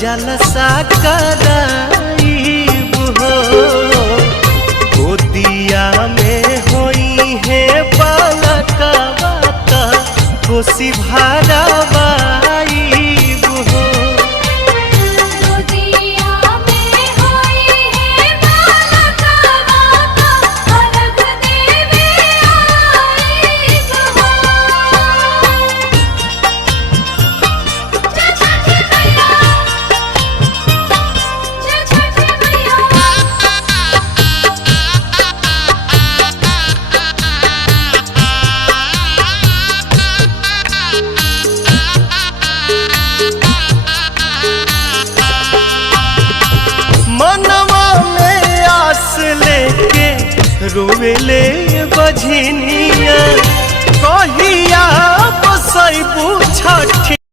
जलसा कराईब हो। गोदिया में होई है बालकवा त कोसी भरवाईब हो। रोवेले बझनिया कहिया बसैबू छठी।